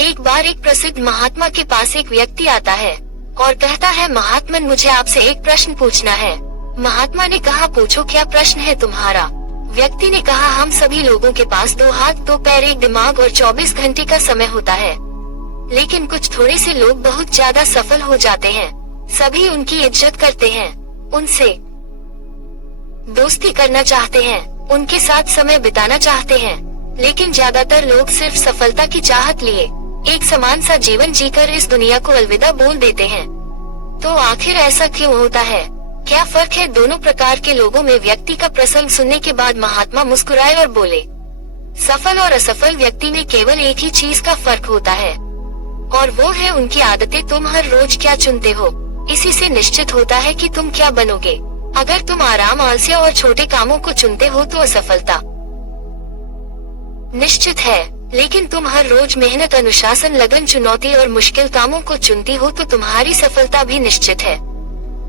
एक बार एक प्रसिद्ध महात्मा के पास एक व्यक्ति आता है और कहता है, महात्मन मुझे आपसे एक प्रश्न पूछना है। महात्मा ने कहा, पूछो क्या प्रश्न है तुम्हारा। व्यक्ति ने कहा, हम सभी लोगों के पास 2 हाथ 2 पैर 1 दिमाग और 24 घंटे का समय होता है, लेकिन कुछ थोड़े से लोग बहुत ज्यादा सफल हो जाते हैं। सभी उनकी इज्जत करते हैं, उनसे दोस्ती करना चाहते हैं, उनके साथ समय बिताना चाहते हैं, लेकिन ज्यादातर लोग सिर्फ सफलता की चाहत लिए एक समान सा जीवन जीकर इस दुनिया को अलविदा बोल देते हैं। तो आखिर ऐसा क्यों होता है? क्या फर्क है दोनों प्रकार के लोगों में? व्यक्ति का प्रसंग सुनने के बाद महात्मा मुस्कुराए और बोले, सफल और असफल व्यक्ति में केवल एक ही चीज का फर्क होता है, और वो है उनकी आदतें। तुम हर रोज क्या चुनते हो, इसी से निश्चित होता है कि तुम क्या बनोगे। अगर तुम आराम, आलस्य और छोटे कामों को चुनते हो तो असफलता निश्चित है, लेकिन तुम हर रोज मेहनत, अनुशासन, लगन, चुनौती और मुश्किल कामों को चुनती हो तो तुम्हारी सफलता भी निश्चित है।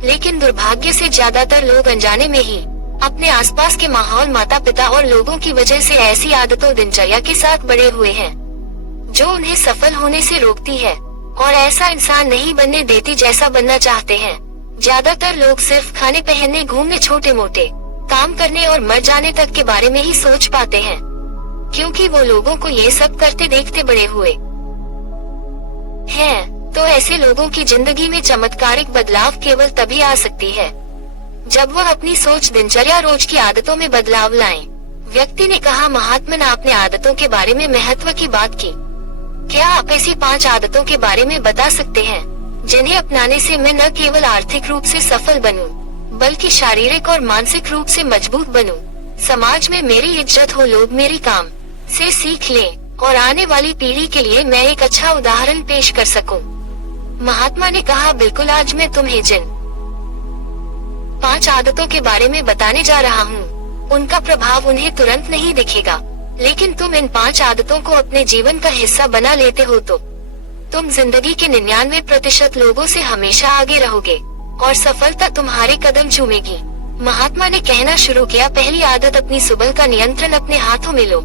लेकिन दुर्भाग्य से ज्यादातर लोग अनजाने में ही अपने आसपास के माहौल, माता पिता और लोगों की वजह से ऐसी आदतों, दिनचर्या के साथ बड़े हुए हैं जो उन्हें सफल होने से रोकती है और ऐसा इंसान नहीं बनने देती जैसा बनना चाहते हैं। ज्यादातर लोग सिर्फ खाने, पहनने, घूमने, छोटे मोटे काम करने और मर जाने तक के बारे में ही सोच पाते हैं, क्योंकि वो लोगों को ये सब करते देखते बड़े हुए हैं। तो ऐसे लोगों की जिंदगी में चमत्कारिक बदलाव केवल तभी आ सकती है जब वह अपनी सोच, दिनचर्या, रोज की आदतों में बदलाव लाएं। व्यक्ति ने कहा, महात्मन आपने आदतों के बारे में महत्व की बात की, क्या आप ऐसी 5 आदतों के बारे में बता सकते हैं जिन्हें अपनाने से मैं न केवल आर्थिक रूप से सफल बनूं, बल्कि शारीरिक और मानसिक रूप से मजबूत बनूं, समाज में मेरी इज्जत हो, लोग मेरी काम से सीख लें और आने वाली पीढ़ी के लिए मैं एक अच्छा उदाहरण पेश कर सकूं। महात्मा ने कहा, बिल्कुल, आज मैं तुम्हें जिन 5 आदतों के बारे में बताने जा रहा हूं, उनका प्रभाव उन्हें तुरंत नहीं दिखेगा, लेकिन तुम इन 5 आदतों को अपने जीवन का हिस्सा बना लेते हो तो तुम जिंदगी के 99% लोगों से हमेशा आगे रहोगे और सफलता तुम्हारे कदम चूमेगी। महात्मा ने कहना शुरू किया, पहली आदत, अपनी सुबह का नियंत्रण अपने हाथों में लो।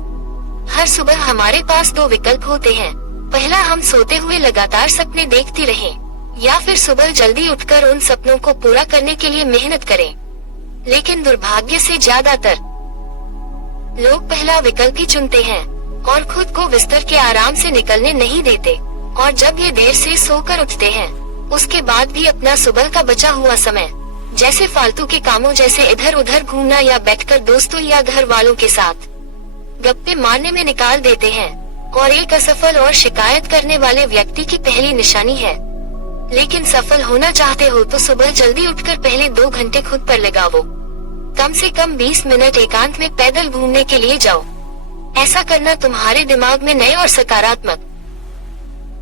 हर सुबह हमारे पास 2 विकल्प होते हैं। पहला, हम सोते हुए लगातार सपने देखते रहें, या फिर सुबह जल्दी उठकर उन सपनों को पूरा करने के लिए मेहनत करें। लेकिन दुर्भाग्य से ज्यादातर लोग पहला विकल्प ही चुनते हैं और खुद को बिस्तर के आराम से निकलने नहीं देते, और जब ये देर से सोकर उठते हैं उसके बाद भी अपना सुबह का बचा हुआ समय जैसे फालतू के कामों जैसे इधर उधर घूमना या बैठकर दोस्तों या घर वालों के साथ गप्पे मारने में निकाल देते हैं, और एक असफल और शिकायत करने वाले व्यक्ति की पहली निशानी है। लेकिन सफल होना चाहते हो तो सुबह जल्दी उठकर पहले 2 घंटे खुद पर लगाओ। कम से कम 20 मिनट एकांत में पैदल घूमने के लिए जाओ। ऐसा करना तुम्हारे दिमाग में नए और सकारात्मक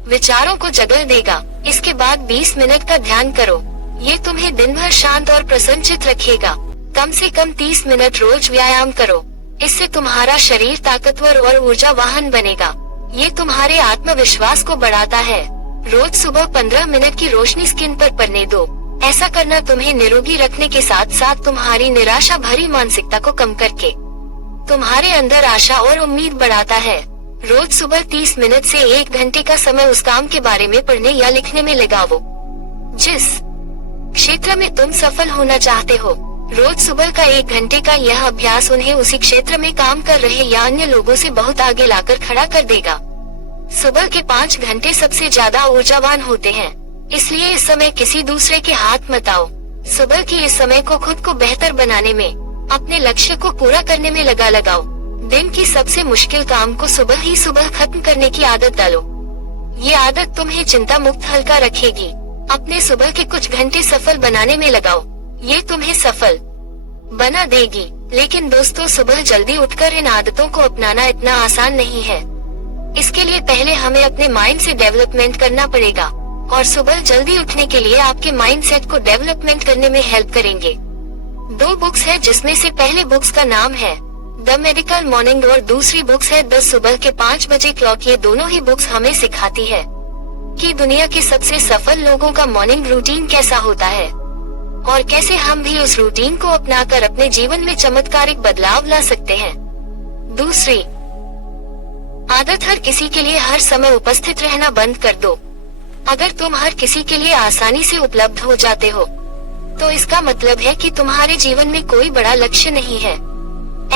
विचारों को जगह देगा। इसके बाद 20 मिनट का ध्यान करो, ये तुम्हें दिन भर शांत और प्रसन्नचित रखेगा। कम से कम 30 मिनट रोज व्यायाम करो, इससे तुम्हारा शरीर ताकतवर और ऊर्जावान बनेगा। ये तुम्हारे आत्मविश्वास को बढ़ाता है। रोज सुबह 15 मिनट की रोशनी स्किन पर पड़ने दो। ऐसा करना तुम्हें निरोगी रखने के साथ साथ तुम्हारी निराशा भरी मानसिकता को कम करके तुम्हारे अंदर आशा और उम्मीद बढ़ाता है। रोज सुबह 30 मिनट से 1 घंटे का समय उस काम के बारे में पढ़ने या लिखने में लगाओ जिस क्षेत्र में तुम सफल होना चाहते हो। रोज सुबह का 1 घंटे का यह अभ्यास उन्हें उसी क्षेत्र में काम कर रहे या अन्य लोगों से बहुत आगे लाकर खड़ा कर देगा। सुबह के 5 घंटे सबसे ज्यादा ऊर्जावान होते हैं, इसलिए इस समय किसी दूसरे के हाथ मत आओ। सुबह की इस समय को खुद को बेहतर बनाने में, अपने लक्ष्य को पूरा करने में लगाओ। दिन की सबसे मुश्किल काम को सुबह खत्म करने की आदत डालो। ये आदत तुम्हें चिंता मुक्त हल्का रखेगी। अपने सुबह के कुछ घंटे सफल बनाने में लगाओ, ये तुम्हें सफल बना देगी। लेकिन दोस्तों, सुबह जल्दी उठकर इन आदतों को अपनाना इतना आसान नहीं है। इसके लिए पहले हमें अपने माइंड से डेवलपमेंट करना पड़ेगा, और सुबह जल्दी उठने के लिए आपके माइंडसेट को डेवलपमेंट करने में हेल्प करेंगे। 2 बुक्स है, जिसमें से पहले बुक्स का नाम है द मेडिकल मॉर्निंग और दूसरी बुक्स है 10 सुबह के 5 बजे क्लॉक। ये दोनों ही बुक्स हमें सिखाती है कि दुनिया के सबसे सफल लोगों का मॉर्निंग रूटीन कैसा होता है और कैसे हम भी उस रूटीन को अपनाकर अपने जीवन में चमत्कारिक बदलाव ला सकते हैं। दूसरी आदत हर किसी के लिए हर समय उपस्थित रहना बंद कर दो। अगर तुम हर किसी के लिए आसानी से उपलब्ध हो जाते हो, तो इसका मतलब है कि तुम्हारे जीवन में कोई बड़ा लक्ष्य नहीं है।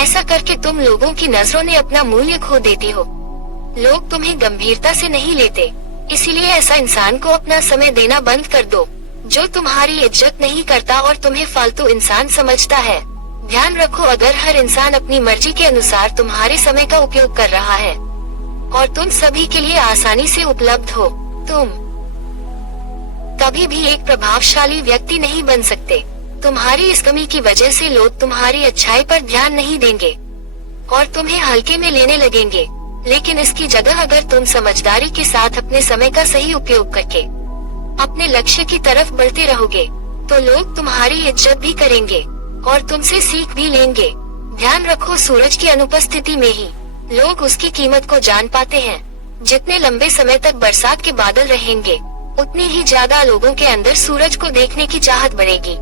ऐसा करके तुम लोगों की नजरों में अपना मूल्य खो देती हो। लोग तुम्हें गंभीरता से नहीं लेते, इसीलिए ऐसा इंसान को अपना समय देना बंद कर दो, जो तुम्हारी इज्जत नहीं करता और तुम्हें फालतू इंसान समझता है। ध्यान रखो, अगर हर इंसान अपनी मर्जी के अनुसार तुम्हारे समय का उपयोग कर रहा है और तुम सभी के लिए आसानी से उपलब्ध हो, तुम कभी भी एक प्रभावशाली व्यक्ति नहीं बन सकते। तुम्हारी इस कमी की वजह से लोग तुम्हारी अच्छाई पर ध्यान नहीं देंगे और तुम्हें हल्के में लेने लगेंगे। लेकिन इसकी जगह अगर तुम समझदारी के साथ अपने समय का सही उपयोग करके अपने लक्ष्य की तरफ बढ़ते रहोगे, तो लोग तुम्हारी इज्जत भी करेंगे और तुमसे सीख भी लेंगे। ध्यान रखो, सूरज की अनुपस्थिति में ही लोग उसकी कीमत को जान पाते हैं। जितने लंबे समय तक बरसात के बादल रहेंगे, उतनी ही ज्यादा लोगों के अंदर सूरज को देखने की चाहत बढ़ेगी।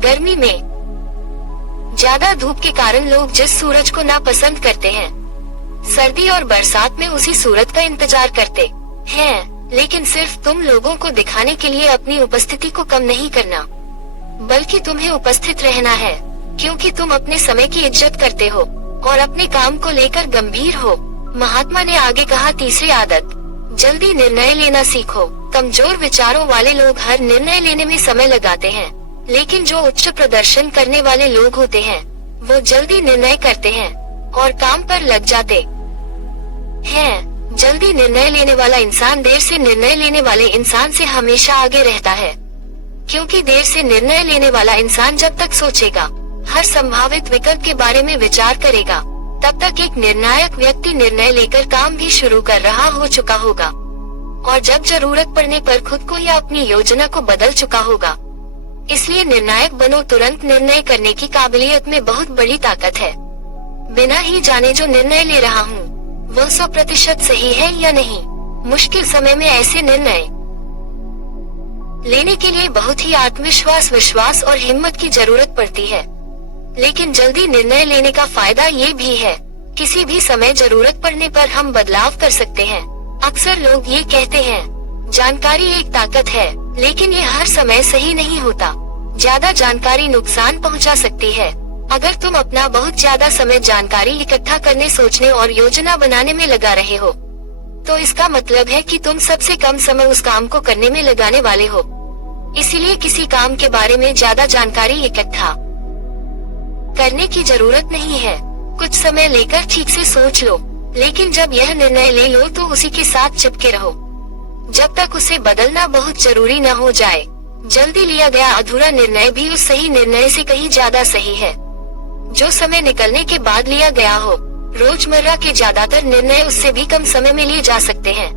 गर्मी में ज्यादा धूप के कारण लोग जिस सूरज को नापसंद करते हैं, सर्दी और बरसात में उसी सूरज का इंतजार करते हैं। लेकिन सिर्फ तुम लोगों को दिखाने के लिए अपनी उपस्थिति को कम नहीं करना, बल्कि तुम्हें उपस्थित रहना है, क्योंकि तुम अपने समय की इज्जत करते हो और अपने काम को लेकर गंभीर हो। महात्मा ने आगे कहा, तीसरी आदत, जल्दी निर्णय लेना सीखो। कमजोर विचारों वाले लोग हर निर्णय लेने में समय लगाते हैं, लेकिन जो उच्च प्रदर्शन करने वाले लोग होते हैं, वो जल्दी निर्णय करते हैं और काम पर लग जाते हैं। जल्दी निर्णय लेने वाला इंसान देर से निर्णय लेने वाले इंसान से हमेशा आगे रहता है, क्योंकि देर से निर्णय लेने वाला इंसान जब तक सोचेगा, हर संभावित विकल्प के बारे में विचार करेगा, तब तक एक निर्णायक व्यक्ति निर्णय लेकर काम भी शुरू कर रहा हो चुका होगा और जब जरूरत पड़ने पर खुद को या अपनी योजना को बदल चुका होगा। इसलिए निर्णायक बनो। तुरंत निर्णय करने की काबिलियत में बहुत बड़ी ताकत है। बिना ही जाने जो निर्णय ले रहा हूँ, वो 100% सही है या नहीं। मुश्किल समय में ऐसे निर्णय लेने के लिए बहुत ही आत्मविश्वास, विश्वास और हिम्मत की जरूरत पड़ती है। लेकिन जल्दी निर्णय लेने का फायदा ये भी है, किसी भी समय जरूरत पड़ने पर हम बदलाव कर सकते हैं। अक्सर लोग ये कहते हैं, जानकारी एक ताकत है, लेकिन ये हर समय सही नहीं होता। ज्यादा जानकारी नुकसान पहुंचा सकती है। अगर तुम अपना बहुत ज्यादा समय जानकारी इकट्ठा करने, सोचने और योजना बनाने में लगा रहे हो, तो इसका मतलब है कि तुम सबसे कम समय उस काम को करने में लगाने वाले हो। इसीलिए किसी काम के बारे में ज्यादा जानकारी इकट्ठा करने की जरूरत नहीं है। कुछ समय लेकर ठीक से सोच लो, लेकिन जब यह निर्णय ले लो तो उसी के साथ चिपके रहो, जब तक उसे बदलना बहुत जरूरी न हो जाए। जल्दी लिया गया अधूरा निर्णय भी उस सही निर्णय से कहीं ज्यादा सही है, जो समय निकलने के बाद लिया गया हो। रोजमर्रा के ज्यादातर निर्णय उससे भी कम समय में लिए जा सकते हैं,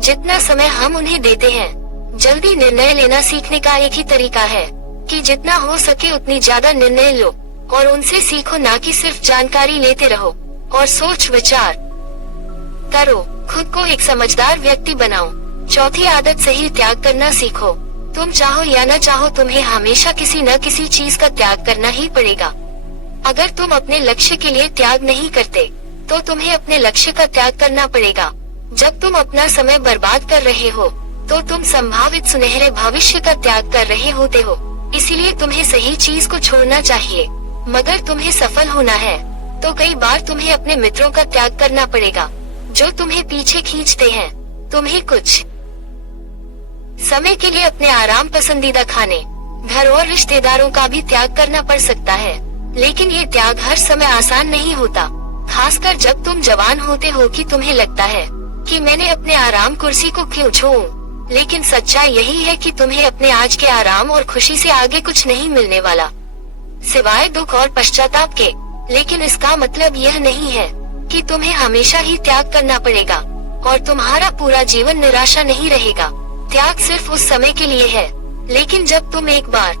जितना समय हम उन्हें देते हैं। जल्दी निर्णय लेना सीखने का एक ही तरीका है कि जितना हो सके उतनी ज्यादा निर्णय लो और उनसे सीखो, ना कि सिर्फ जानकारी लेते रहो और सोच विचार करो। खुद को एक समझदार व्यक्ति बनाओ। चौथी आदत, सही त्याग करना सीखो। तुम चाहो या न चाहो, तुम्हें हमेशा किसी न किसी चीज का त्याग करना ही पड़ेगा। अगर तुम अपने लक्ष्य के लिए त्याग नहीं करते, तो तुम्हें अपने लक्ष्य का त्याग करना पड़ेगा। जब तुम अपना समय बर्बाद कर रहे हो, तो तुम संभावित सुनहरे भविष्य का त्याग कर रहे होते हो। इसीलिए तुम्हें सही चीज को छोड़ना चाहिए। मगर तुम्हें सफल होना है, तो कई बार तुम्हें अपने मित्रों का त्याग करना पड़ेगा, जो तुम्हें पीछे खींचते हैं। तुम्हें कुछ समय के लिए अपने आराम, पसंदीदा खाने, घर और रिश्तेदारों का भी त्याग करना पड़ सकता है। लेकिन ये त्याग हर समय आसान नहीं होता, खासकर जब तुम जवान होते हो कि तुम्हें लगता है कि मैंने अपने आराम कुर्सी को क्यों छोड़ूं। लेकिन सच्चाई यही है कि तुम्हें अपने आज के आराम और खुशी से आगे कुछ नहीं मिलने वाला, सिवाय दुख और पश्चाताप के। लेकिन इसका मतलब यह नहीं है कि तुम्हें हमेशा ही त्याग करना पड़ेगा और तुम्हारा पूरा जीवन निराशा नहीं रहेगा। त्याग सिर्फ उस समय के लिए है, लेकिन जब तुम एक बार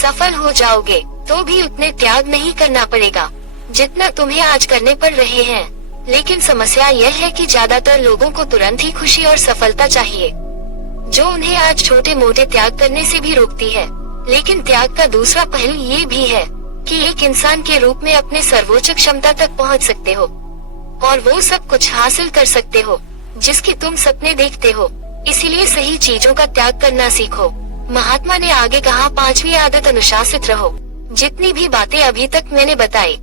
सफल हो जाओगे, तो भी उतने त्याग नहीं करना पड़ेगा जितना तुम्हें आज करने पड़ रहे हैं। लेकिन समस्या यह है कि ज्यादातर लोगों को तुरंत ही खुशी और सफलता चाहिए, जो उन्हें आज छोटे मोटे त्याग करने से भी रोकती है। लेकिन त्याग का दूसरा पहलू ये भी है कि एक इंसान के रूप में अपने सर्वोच्च क्षमता तक पहुंच सकते हो। और वो सब कुछ हासिल कर सकते हो जिसके तुम सपने देखते हो। इसीलिए सही चीजों का त्याग करना सीखो। महात्मा ने आगे कहा, 5वीं आदत, अनुशासित रहो। जितनी भी बातें अभी तक मैंने बताई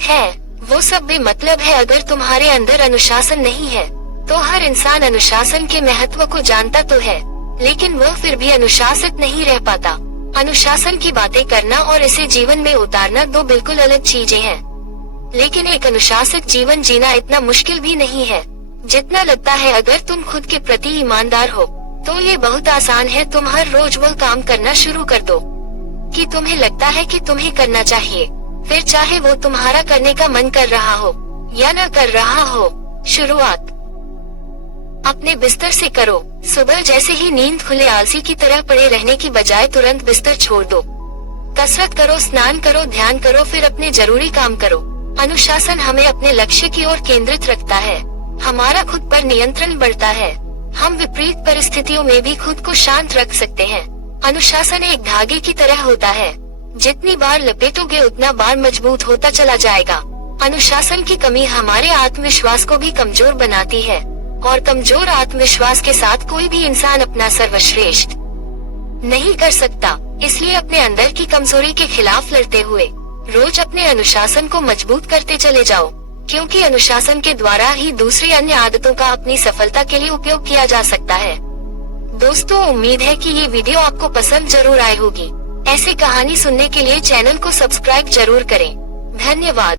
है वो सब बेमतलब है अगर तुम्हारे अंदर अनुशासन नहीं है। तो हर इंसान अनुशासन के महत्व को जानता तो है, लेकिन वह फिर भी अनुशासित नहीं रह पाता। अनुशासन की बातें करना और इसे जीवन में उतारना दो बिल्कुल अलग चीजें हैं। लेकिन एक अनुशासित जीवन जीना इतना मुश्किल भी नहीं है जितना लगता है। अगर तुम खुद के प्रति ईमानदार हो तो ये बहुत आसान है। तुम हर रोज वह काम करना शुरू कर दो कि तुम्हें लगता है कि तुम्हें करना चाहिए, फिर चाहे वो तुम्हारा करने का मन कर रहा हो या न कर रहा हो। शुरुआत अपने बिस्तर से करो। सुबह जैसे ही नींद खुले आलसी की तरह पड़े रहने की बजाय तुरंत बिस्तर छोड़ दो। कसरत करो, स्नान करो, ध्यान करो, फिर अपने जरूरी काम करो। अनुशासन हमें अपने लक्ष्य की ओर केंद्रित रखता है। हमारा खुद पर नियंत्रण बढ़ता है। हम विपरीत परिस्थितियों में भी खुद को शांत रख सकते हैं। अनुशासन एक धागे की तरह होता है, जितनी बार लपेटोगे उतना बार मजबूत होता चला जाएगा। अनुशासन की कमी हमारे आत्मविश्वास को भी कमजोर बनाती है, और कमजोर आत्मविश्वास के साथ कोई भी इंसान अपना सर्वश्रेष्ठ नहीं कर सकता। इसलिए अपने अंदर की कमजोरी के खिलाफ लड़ते हुए रोज अपने अनुशासन को मजबूत करते चले जाओ, क्योंकि अनुशासन के द्वारा ही दूसरी अन्य आदतों का अपनी सफलता के लिए उपयोग किया जा सकता है। दोस्तों, उम्मीद है कि ये वीडियो आपको पसंद जरूर आई होगी। ऐसी कहानी सुनने के लिए चैनल को सब्सक्राइब जरूर करें। धन्यवाद।